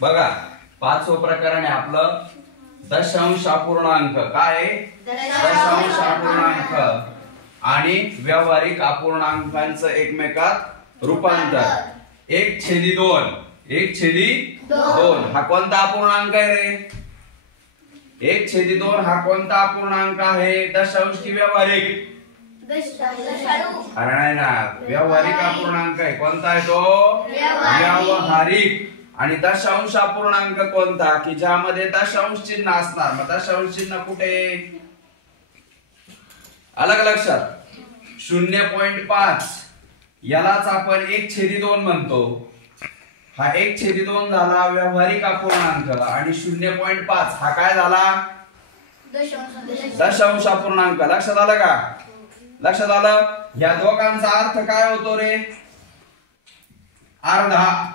बघा, पाचवं प्रकरण आहे आपलं दशांश अपूर्णांक. काय आहे? दशांश अपूर्णांक आणि व्यावहारिक अपूर्णांकांचं एकमेकात रूपांतर. 1/2. 1/2 हा कोणता अपूर्णांक आहे रे? 1/2 हा कोणता अपूर्णांक आहे? दशांश की व्यावहारिक? अरे नाही ना, व्यावहारिक अपूर्णांक आहे. कोणता आहे तो? व्यावहारिक. आणि दशांश अपूर्णांक कोणता? की ज्यामध्ये दशांश चिन्ह असणार. मग दशांश चिन्ह कुठे? अलग लक्षात. 0.5 यालाच आपण 1/2 म्हणतो. हा 1/2 झाला व्यावहारिक अपूर्णांक आणि 0.5 हा काय झाला? दशांश अपूर्णांक. लक्षात आलं का? लक्षात आलं? या दोघांचा अर्थ काय होतो रे? अर्धा.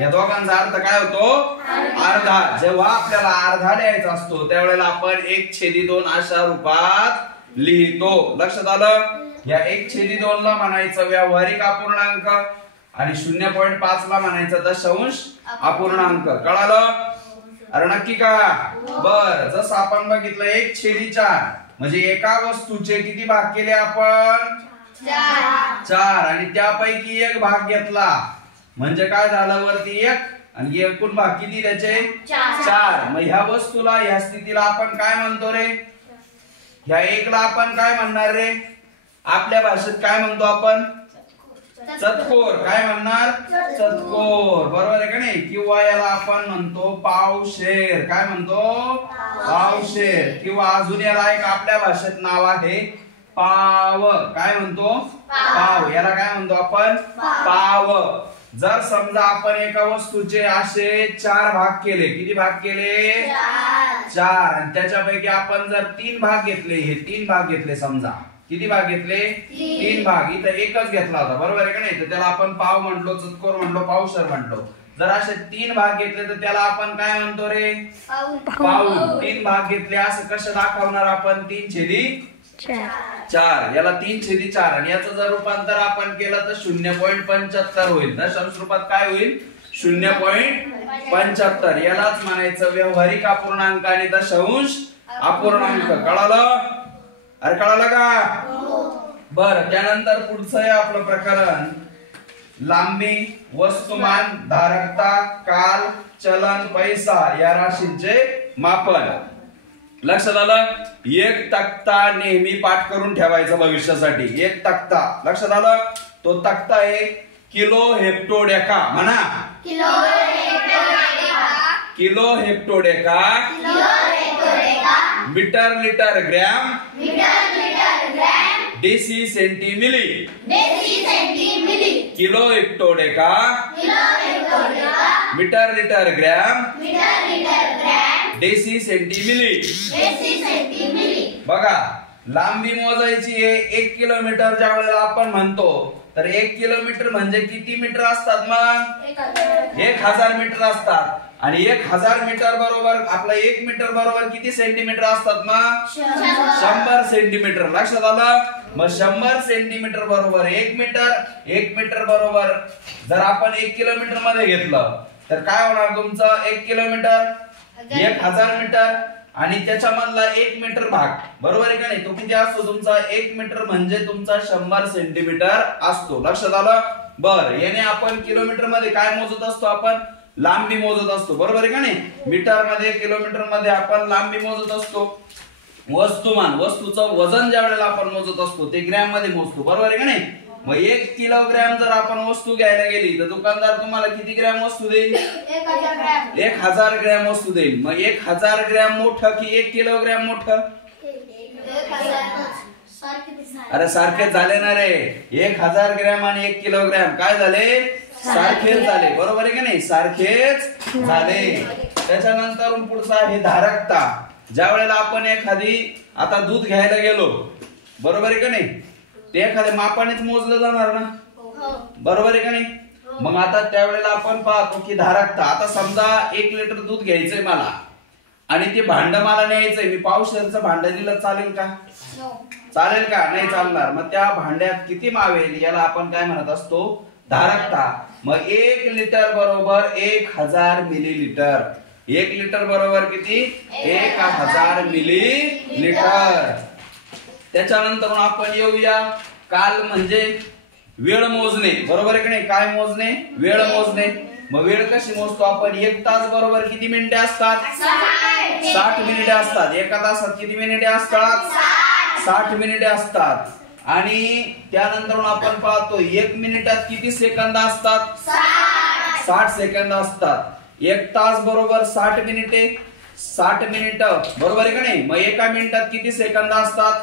या दोघांचा अर्थ काय होतो? अर्धा. जेव्हा आपल्याला अर्धा लिहायचा असतो त्यावेळेला आपण 1/2 अशा रूपात लिहितो. लक्षात आलं? या 1/2 ला म्हणायचं व्यावहारिक अपूर्णांक आणि 0.5 ला म्हणायचं दशांश अपूर्णांक. कळालं? अरे नक्की का? बर, जसं आपण बघितलं 1/4 म्हणजे एका वस्तूचे किती भाग केले आपण? 4. आणि त्यापैकी एक भाग घेतला म्हणजे काय झालं? वरती 1 आणि एकूण भाग किती त्याचे? 4. मग ह्या वस्तूला ह्या स्थितीला आपण काय म्हणतो रे? ह्या 1 ला आपण काय म्हणणार रे? आपल्या भाषेत काय म्हणतो आपण? चतकोर. काय म्हणणार? चतकोर. बरोबर आहे का नाही? किंवा याला आपण म्हणतो पावशेर. काय म्हणतो? पावशेर. किंवा अजून याला एक आपल्या भाषेत नाव आहे पाव. काय म्हणतो? पाव. याला काय म्हणतो आपण? पाव. जर समजा आपण एका वस्तूचे असे 4 भाग केले. किती भाग केले? 4. आणि त्याच्यापैकी आपण जर 3 भाग घेतले, हे 3 भाग घेतले समजा. किती भाग घेतले? 3 भाग. इथं एकच घेतला होता. बरोबर आहे का नाही? तर त्याला आपण पाव म्हणलो, चतकोर म्हणलो, पावशेर म्हणलो. जर असे 3 भाग घेतले तर त्याला आपण काय म्हणतो रे? पाऊण. 3 भाग घेतले असं कसं दाखवणार आपण? 3/4. याला 3/4 आणि याचं जर रूपांतर आपण केलं तर 0.75 होईल. दशांश रूपात काय होईल? 0.75. यालाच म्हणायचं व्यावहारिक अपूर्णांक आणि दशांश अपूर्णांक. कळालं? अरे कळालं का? बर, त्यानंतर पुढचं आहे आपलं प्रकरण लांबी, वस्तुमान, धारकता, काल, चलन, पैसा या राशींचे मापन. लक्षात आलं? एक तक्ता नेहमी पाठ करून ठेवायचा भविष्यासाठी. एक तक्ता. लक्षात आलं? तो तक्ता आहे किलो हेक्टोडेका. म्हणा kilo hecto deca, metre litre gram, deci centi milli. Kilo hecto deca, metre litre gram, deci centi milli. बघा, लांबी मोजायची आहे 1 किलोमीटर. ज्या वेळेला आपण म्हणतो तर 1 किलोमीटर म्हणजे किती मीटर असतात? मग 1000 मीटर असतात. आणि 1000 मीटर बरोबर आपला 1 मीटर बरोबर किती सेंटीमीटर असतात? मग 100 सेंटीमीटर. लक्षात आलं? मग 100 सेंटीमीटर बरोबर 1 मीटर. 1 मीटर बरोबर जर आपण 1 किलोमीटर मध्ये घेतलं तर काय होणार तुमचं? 1 किलोमीटर 1000 मीटर आणि त्याच्यामधला 1 मीटर भाग. बरोबर आहे का नाही? तो किती असतो तुमचा? 1 मीटर म्हणजे तुमचा 100 सेंटीमीटर असतो. लक्षात आलं? बर, याने आपण किलोमीटर मध्ये काय मोजत असतो? आपण लांबी मोजत असतो. बरोबर आहे का नाही? मीटर मध्ये, किलोमीटर मध्ये आपण लांबी मोजत असतो. वस्तुमान, वस्तूचं वजन ज्या वेळेला आपण मोजत असतो ते ग्रॅम मध्ये मोजतो. बरोबर आहे का नाही? मग 1 किलोग्रॅम जर आपण वस्तू घ्यायला गेली तर दुकानदार तुम्हाला किती ग्रॅम वस्तू देईल? 1000 ग्रॅम वस्तू देईल. मग 1000 ग्रॅम मोठं की 1 किलोग्रॅम मोठं? अरे सारखेच झाले ना रे. 1000 ग्रॅम आणि 1 किलोग्रॅम काय झाले? सारखेच झाले. बरोबर आहे की नाही? सारखेच झाले. त्याच्यानंतर पुढचा आहे धारकता. ज्या वेळेला आपण एखादी आता दूध घ्यायला गेलो, बरोबर आहे का नाही, ते एखाद्या मापानेच मोजलं जाणार ना. बरोबर आहे का नाही? मग आता त्यावेळेला आपण पाहतो की धारकता. आता समजा 1 लिटर दूध घ्यायचंय मला आणि ते भांड मला न्यायचंय. मी पावशेरचं भांड दिलं चालेल का? चालेल का? नाही चालणार. मग त्या भांड्यात किती मावेल याला आपण काय म्हणत असतो? धारकता. मग 1 लिटर बरोबर 1000 मिलीलिटर. 1 लिटर बरोबर किती? 1000 मिलीलिटर. त्याच्यानंतर आपण येऊया काल म्हणजे वेळ मोजणे. बरोबर आहे की नाही? काय मोजणे? वेळ मोजणे. मग वेळ कशी मोजतो आपण? 1 तास बरोबर किती मिनिटे असतात? 60 मिनिटे असतात. एका तासात किती मिनिटे असतात? 60 मिनिटे असतात. आणि त्यानंतर आपण पाहतो 1 मिनिटात किती सेकंद असतात? 60 सेकंद असतात. 1 तास बरोबर 60 मिनिटे. 60 मिनिटं बरोबर आहे का नाही? मग एका मिनिटात किती सेकंद असतात?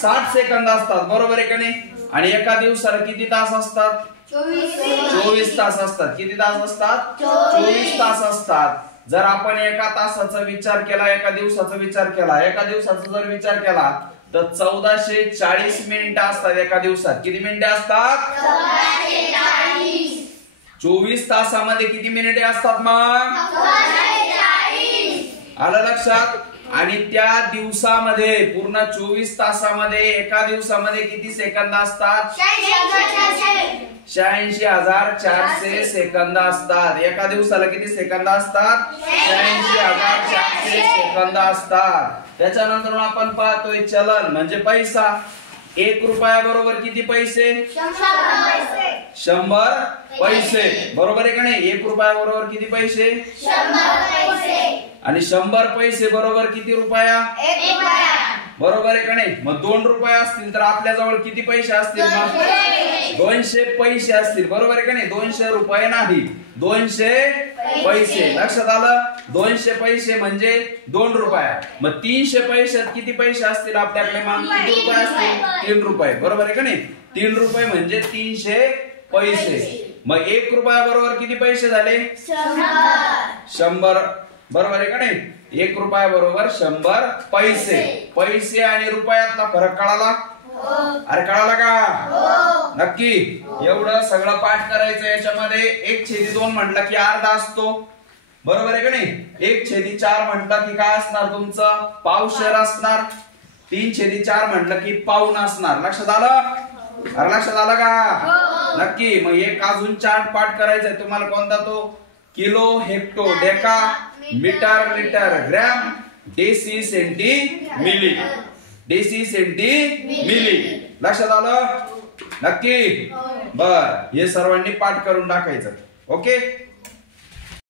60 सेकंद असतात. बरोबर आहे का नाही? आणि एका दिवसाला किती तास असतात? 24 तास असतात. किती तास असतात? 24 तास असतात. जर आपण एका तासाचा विचार केला, एका दिवसाचा विचार केला, एका दिवसाचा जर विचार केला तर 1440 मिनिटं असतात एका दिवसात. किती मिनिटे असतात? 24 तासामध्ये किती मिनिटे असतात मग? आलं लक्षात? आणि त्या दिवसामध्ये पूर्ण 24 तासामध्ये एका दिवसामध्ये किती सेकंद असतात? 86,400 सेकंद असतात. एका दिवसाला किती सेकंद असतात? 86,400 सेकंद असतात. त्याच्यानंतर आपण पाहतोय चलन म्हणजे पैसा. 1 रुपया बरोबर किती पैसे? 100 पैसे. बरोबर आहे का नाही? 1 रुपया बरोबर किती पैसे? 100 पैसे. आणि 100 पैसे बरोबर किती रुपया? 1 रुपया. बरोबर आहे का नाही? मग 2 रुपये असतील तर आपल्या जवळ किती पैसे असतील? 200 पैसे असतील. बरोबर आहे का नाही? 200 रुपये नाही, 200 पैसे. लक्षात आलं? 200 पैसे म्हणजे 2 रुपया. मग 300 पैशात किती पैसे असतील आपल्याकडे? मग किती रुपये असतील? 3 रुपये. बरोबर आहे का नाही? 3 रुपये म्हणजे 300 पैसे. मग 1 रुपया बरोबर किती पैसे झाले? 100. बरोबर आहे का नाही? 1 रुपया बरोबर 100 पैसे. पैसे आणि रुपयातला फरक कळाला? अरे कळाला का? नक्की. एवढं सगळं पाठ करायचं. याच्यामध्ये 1/2 म्हटलं की अर्धा असतो. बरोबर आहे का नाही? 1/4 म्हटलं की काय असणार तुमचं? पावशेर असणार. 3/4 म्हटलं की पाऊण असणार. लक्षात आलं? अरे लक्षात आलं का? नक्की. मग एक अजून चार्ट पाठ करायचा आहे तुम्हाला. कोणता तो? Kilo, hecto, deca, metre, litre, gram, deci, centi, milli. Deci, centi, milli. लक्षात आलं? नक्की. बर, हे सर्वांनी पाठ करून टाकायचं. ओके.